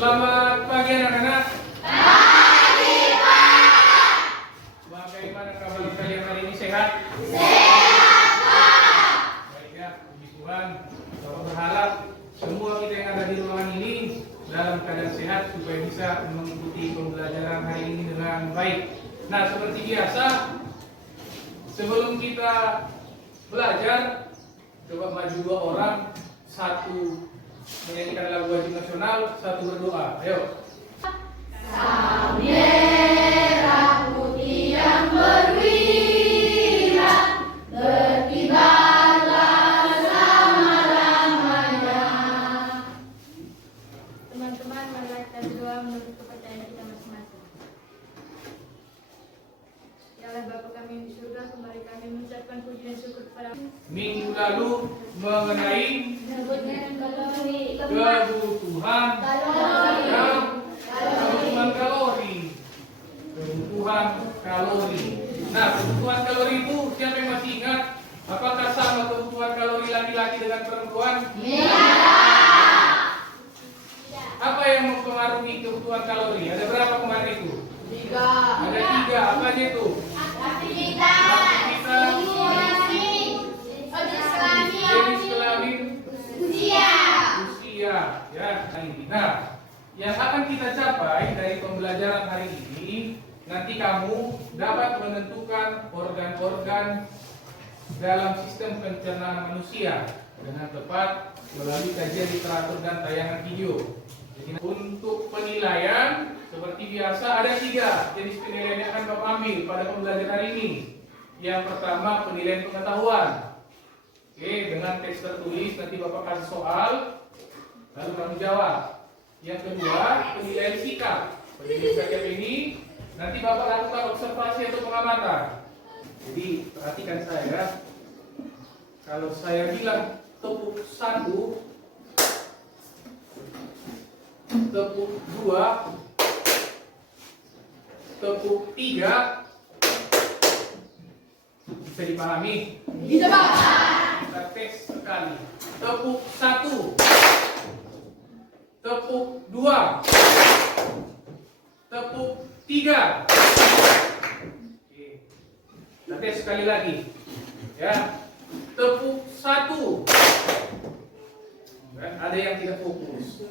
Selamat pagi anak-anak. Pagi Pak. Bagaimana kabar kalian hari ini, sehat? Sehat Pak. Baik ya, puji Tuhan. Bapak berharap semua kita yang ada di ruangan ini dalam keadaan sehat supaya bisa mengikuti pembelajaran hari ini dengan baik. Nah, seperti biasa, sebelum kita belajar, coba maju dua orang, satu menyanyikan lagu wajib nasional, satu berdoa. Ayo. Sang merah putih yang berwira, berkibarlah selama-lamanya. Teman-teman, mari kita berdoa menurut kepercayaan kita masing-masing. Ya Allah Bapa kami yang di surga, kembali kami mengucapkan puji dan syukur kepada Minggu lalu mengenai kebutuhan kalori. Kebutuhan kalori. Nah, kebutuhan kalori itu siapa yang masih ingat? Apakah sama kebutuhan kalori laki-laki dengan perempuan? Apa yang mempengaruhi kebutuhan kalori? Ada berapa kemarin itu? 3. Ada 3. Apa aja itu? Aktivitas, Jenis kelamin, usia. ya. Nah, yang akan kita capai dari pembelajaran hari ini, nanti kamu dapat menentukan organ-organ dalam sistem pencernaan manusia dengan tepat melalui kajian literatur dan tayangan video. Jadi, untuk penilaian seperti biasa ada 3 jenis penilaian yang akan Bapak ambil pada pembelajaran hari ini. Yang pertama penilaian pengetahuan. Oke, dengan teks tertulis nanti Bapak kasih soal, lalu kamu jawab. Yang kedua penilaian sikap. Penilaian sikap ini nanti Bapak lakukan observasi atau pengamatan. Jadi perhatikan saya. Kalau saya bilang tepuk 1, tepuk 2, tepuk 3, bisa dipahami? Bisa Pak. Kita tes sekali. Tepuk 1, tepuk 2, tepuk 3. Oke. Kita tes sekali lagi. Ya. Tepuk 1. Ada yang tidak fokus.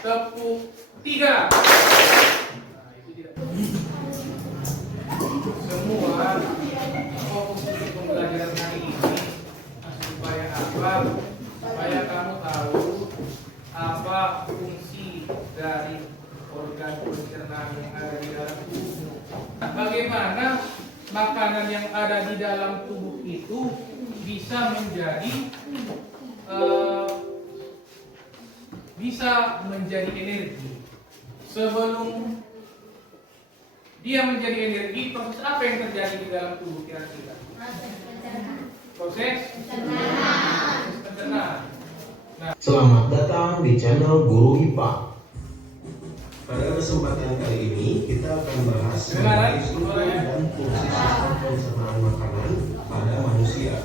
Tepuk 3. Nah, itu tidak. Semua fokus untuk pembelajaran hari ini supaya apa? Supaya kamu tahu apa fungsi dari organ pencernaan yang ada di dalam tubuh. Bagaimana makanan yang ada di dalam tubuh itu bisa menjadi energi. Sebelum dia menjadi energi, proses apa yang terjadi di dalam tubuh kira-kira? Proses pencernaan. Selamat datang di channel Guru IPA. Pada kesempatan kali ini kita akan bahas mengenai struktur dan fungsi sistem pencernaan makanan pada manusia.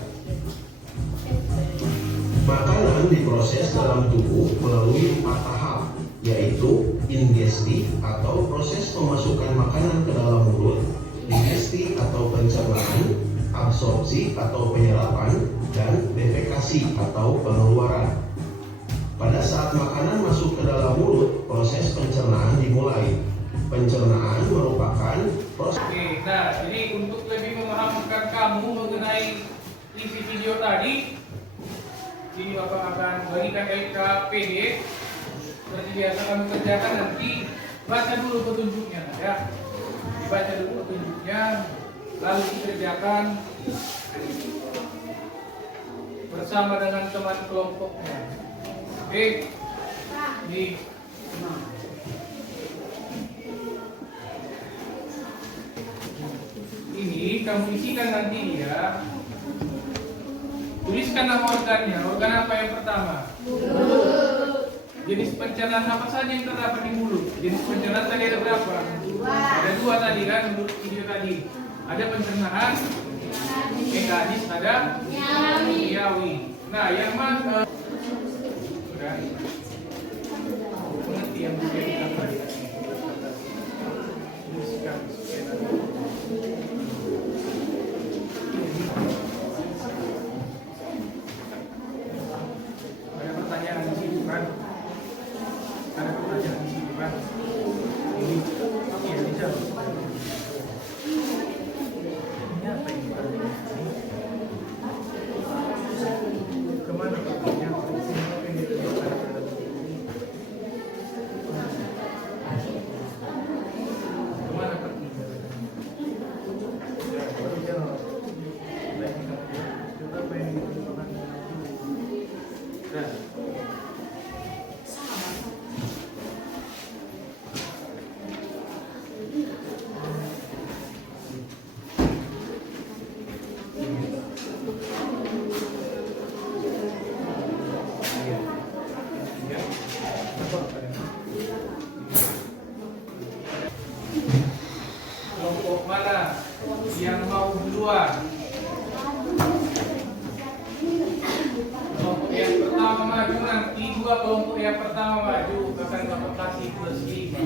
Makanan diproses dalam tubuh melalui 4 tahap, yaitu ingesti atau proses pemasukan makanan ke dalam mulut, digesti atau pencernaan, absorpsi atau penyerapan, dan defekasi atau pengeluaran. Pada saat makanan masuk ke dalam mulut, proses pencernaan dimulai. Pencernaan merupakan proses. Oke, nah jadi untuk lebih memahamkan kamu mengenai isi video tadi, ini Bapak akan berikan LKPD. Seperti biasa kami kerjakan, nanti baca dulu petunjuknya ya. Dibaca dulu petunjuknya, lalu dikerjakan bersama dengan teman kelompoknya. Oke, ini kamu isikan nanti ya. Tuliskan nama organnya. Organ apa yang pertama? Mulut. Jenis pencernaan apa saja yang terdapat di mulut? Jenis pencernaan tadi ada berapa? 2. Ada 2 tadi kan menurut video tadi. Ada pencernaan mekanis, ada kimiawi. Nah, yang mana? Pengerti yang Mana? Ini. Iya, dijawab. Ini apa ini? Kemana perginya? Sini apa yang ditunjukkan? Kemana perginya? Ya, baru jawab. Lagi coba apa yang ditunjukkan? Nah. Kelompok mana yang mau duluan? Kelompok yang pertama maju nanti, dua kelompok yang pertama maju akan dapat kasih plus 5.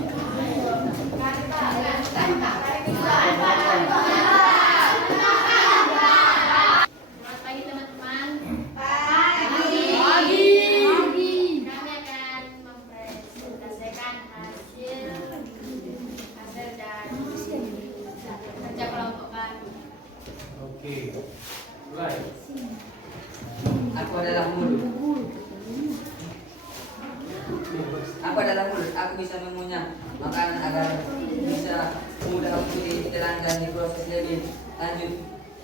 Selamat pagi teman-teman. Pagi. Kami akan mempresentasikan hasil dari kerja kelompok kami. Oke, mulai. Aku adalah mulut. Aku adalah mulut. Aku bisa mengunyah makanan agar bisa mudah untuk ditelan dan diproses lebih lanjut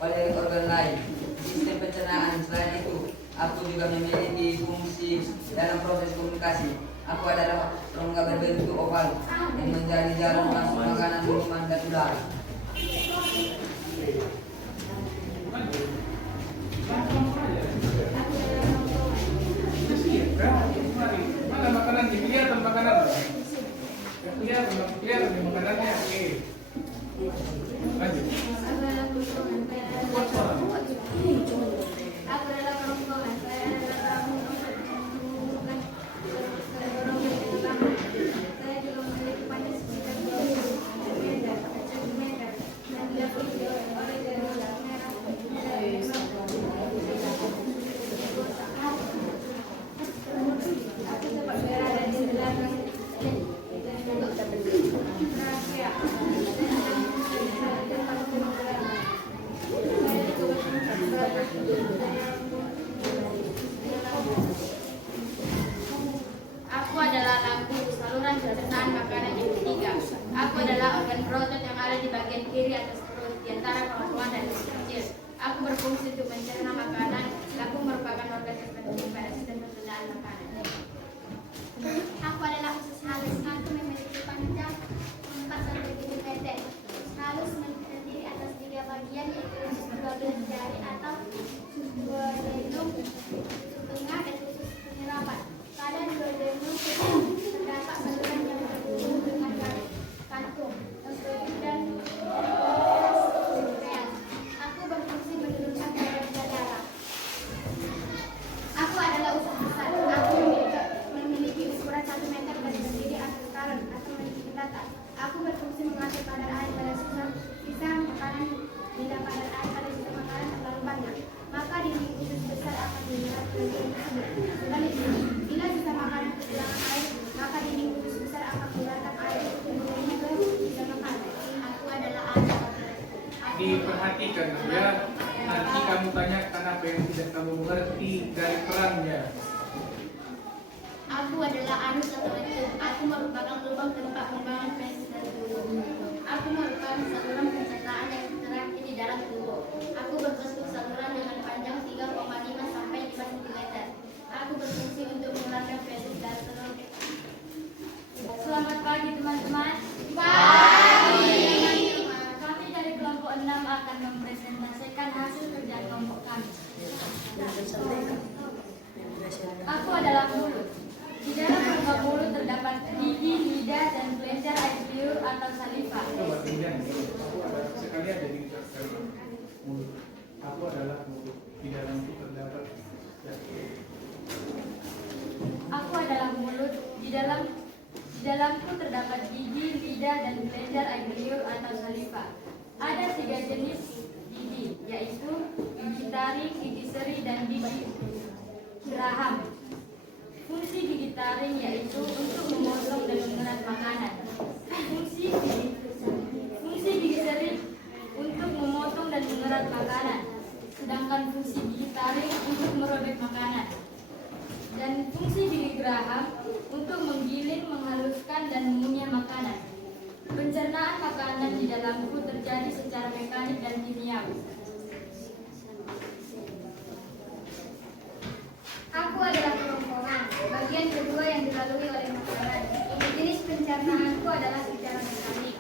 oleh organ lain. Sistem pencernaan. Selain itu, aku juga memiliki fungsi dalam proses komunikasi. Aku adalah rongga berbentuk oval yang menjadi jalan masuk makanan, minuman, dan udara. Lanjut. Langsung aja. Sudah siap kan? Mari. Mana makanan? Kelihatan makanan? Kelihatan nih makanannya. Oke. Lanjut. Buat suara. Aku adalah rombongan. Saya adalah rombongan. Saya juga memiliki panjang sekitar 2 meter, dan dilakukan oleh jarum merah. Aku dapat berada di belakang rahasia. Aku adalah lampu saluran pencernaan makanan yang ketiga. Aku adalah organ berotot yang ada di bagian kiri atas perut di antara kerongkongan dan usus kecil. Aku berfungsi untuk mencerna makanan. Aku merupakan organ terpenting pada sistem pencernaan makanan. Aku adalah usus halus. Aku memiliki panjang 4-7 meter. Usus halus terdiri atas 3 bagian, yaitu usus 12 jari atau usus duodenum, usus tengah, dan usus penyerapan. Pada duodenum terdapat saluran yang berhubung dengan kantung, esofagus, dan pankreas. Aku berfungsi menurunkan kadar gula darah. Aku adalah usus besar. Aku memiliki ukuran 1 meter dan berdiri atas karun atau menjadi datar. Aku berfungsi mengatur kadar air pada sisa makanan. Bila kadar air pada sisa makanan terlalu banyak, maka dinding usus besar akan menyerap bagian tersebut. Sebaliknya, bila sisa makanan kekurangan air, maka dinding usus besar akan mengeluarkan air untuk memberinya ke sisa makanan. Aku adalah anak. Diperhatikan ya. Nanti kamu tanyakan apa yang tidak kamu mengerti dari perannya. Aku adalah anus atau rectum. Aku merupakan lubang tempat pembuangan feses dan tubuh. Aku merupakan saluran pencernaan yang terjadi di dalam tubuh. Aku berbentuk saluran dengan panjang 3,5 sampai 5 cm. Aku berfungsi untuk mengeluarkan feses dari telur. Selamat pagi teman-teman. Pagi. Kami dari kelompok 6 akan mempresentasikan hasil kerja kelompok kami. Aku adalah mulut. Di dalam rongga mulut terdapat gigi, lidah, dan kelenjar air liur atau saliva. Coba pindah. Sekalian jadi mulut. Aku adalah mulut. Di dalam itu terdapat. Aku adalah mulut. Di dalamku terdapat gigi, lidah, dan kelenjar air liur atau saliva. Ada 3 jenis gigi, yaitu gigi taring, gigi seri, dan gigi geraham. Fungsi gigi taring yaitu untuk memotong dan mengerat makanan. Aku adalah kerongkongan, bagian kedua yang dilalui oleh makanan. Jenis pencernaanku adalah secara mekanik.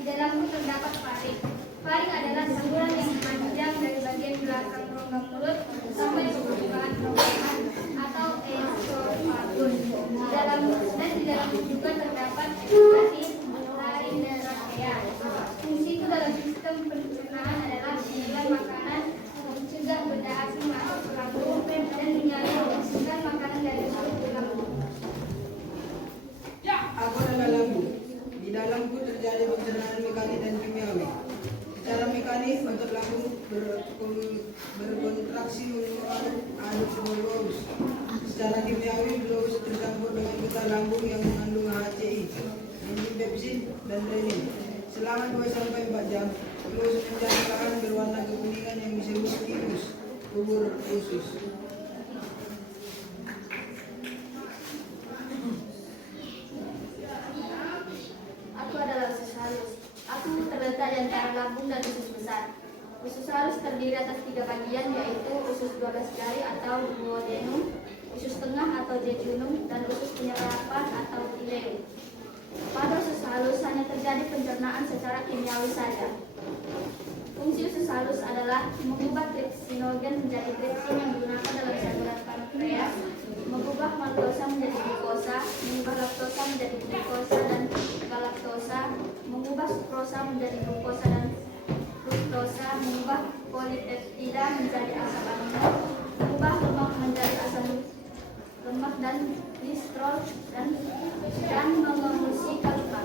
Di dalamku terdapat faring. Faring adalah saluran yang memanjang dari bagian belakang rongga mulut sampai ke permukaan kerongkongan atau esofagus. Di dalamku juga terdapat laring, dan trakea. Fungsiku dalam sistem pencernaan adalah mengulang makanan, mencegah benda asing masuk ke lambung, dan menyalurkan makanan dari mulut ke lambung. Aku adalah lambung. Di dalamku terjadi pencernaan mekanik dan kimiawi. Secara mekanik, otot lambung berkontraksi mengaduk globus. Secara kimiawi, globus tercampur dengan getah lambung yang mengandung HCI, enzim pepsin, dan renin. Selama 2-4 jam, globus menjadi bahan berwarna kekuningan yang disebut tirus, bubur usus. Aku adalah usus halus. Aku terletak di antara lambung dan usus besar. Usus halus terdiri atas 3 bagian, yaitu usus 12 jari atau duodenum, usus tengah atau jejunum, dan usus penyerapan atau ileum. Pada usus halus hanya terjadi pencernaan secara kimiawi saja. Fungsi usus halus adalah mengubah tripsinogen menjadi tripsin yang digunakan dalam saluran pankreas, mengubah maltosa menjadi glukosa, mengubah laktosa menjadi glukosa dan galaktosa, mengubah sukrosa menjadi glukosa dan fruktosa, mengubah polipeptida menjadi asam amino, mengubah lemak menjadi asam lemak dan kolesterol, dan mengembuskan lemak.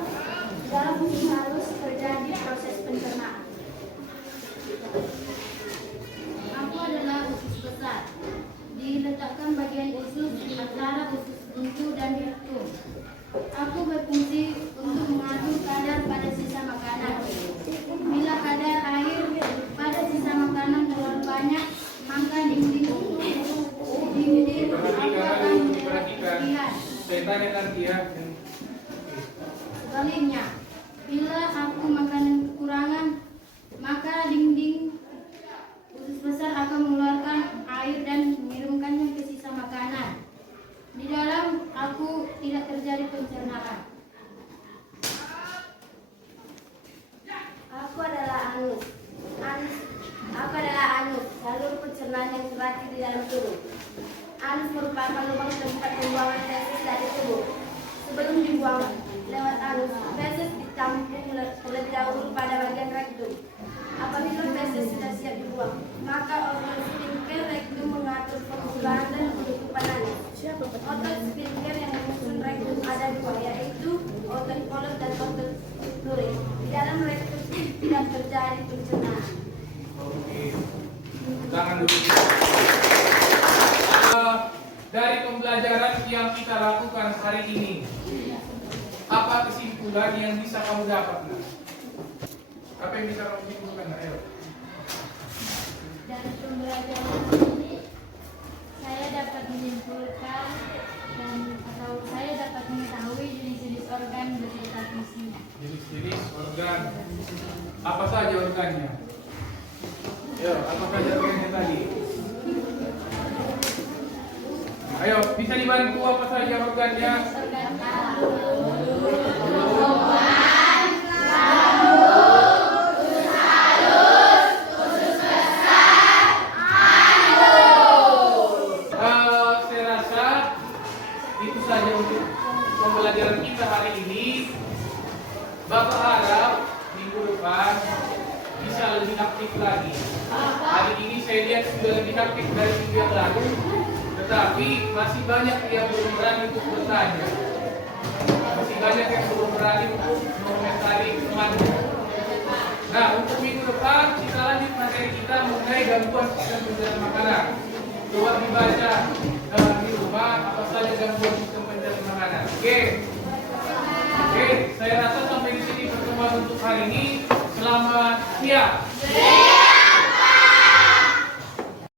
Dalam usus halus terjadi proses pencernaan. Aku adalah usus besar. Diletakkan bagian usus antara usus buntu dan rectum. Aku berfungsi untuk mengatur kadar pada sisa makanan. Bila kadar air pada sisa makanan terlalu banyak, maka dinding aku akan berlebihan. Saya tanya nanti ya. Sebaliknya, bila aku makanan kekurangan, maka dinding usus besar akan mengeluarkan air dan mengirimkannya ke sisa makanan. Di dalam aku tidak terjadi pencernaan. Aku adalah anus. Aku adalah anus, jalur pencernaan yang terletak di dalam tubuh. Anus merupakan lubang tempat pembuangan feses dari tubuh. Sebelum dibuang lewat anus, feses ditampung terlebih dahulu pada bagian rektum. Apabila feses sudah siap dibuang, maka organ sphincter rektum mengatur pembuangan dan penutupan anus. Otot sphincter yang menyusun rektum ada 2, yaitu otot kolon dan otot plurit. Di dalam rektum tidak terjadi pencernaan. Oke. Tangan dulu. Dari pembelajaran yang kita lakukan hari ini, apa kesimpulan yang bisa kamu dapat? Apa yang bisa kamu simpulkan? Ayo. Dari pembelajaran ini, saya dapat menyimpulkan atau saya dapat mengetahui jenis-jenis organ beserta fungsinya. Jenis-jenis organ. Apa saja organnya? Ayo, apa saja organnya tadi? Ayo, bisa dibantu apa saja organnya? Organ Saya rasa itu saja untuk pembelajaran kita hari ini. Bapak harap minggu depan bisa lebih aktif lagi. Hari ini saya lihat sudah lebih aktif dari minggu yang lalu, tetapi masih banyak yang belum berani untuk bertanya. Masih banyak yang belum berani untuk mengomentari temannya. Nah, untuk minggu depan kita lanjut materi kita mengenai gangguan sistem pencernaan makanan. Coba dibaca di rumah apa saja gangguan sistem pencernaan makanan. Oke, saya rasa sampai di sini pertemuan untuk hari ini. Selamat siang.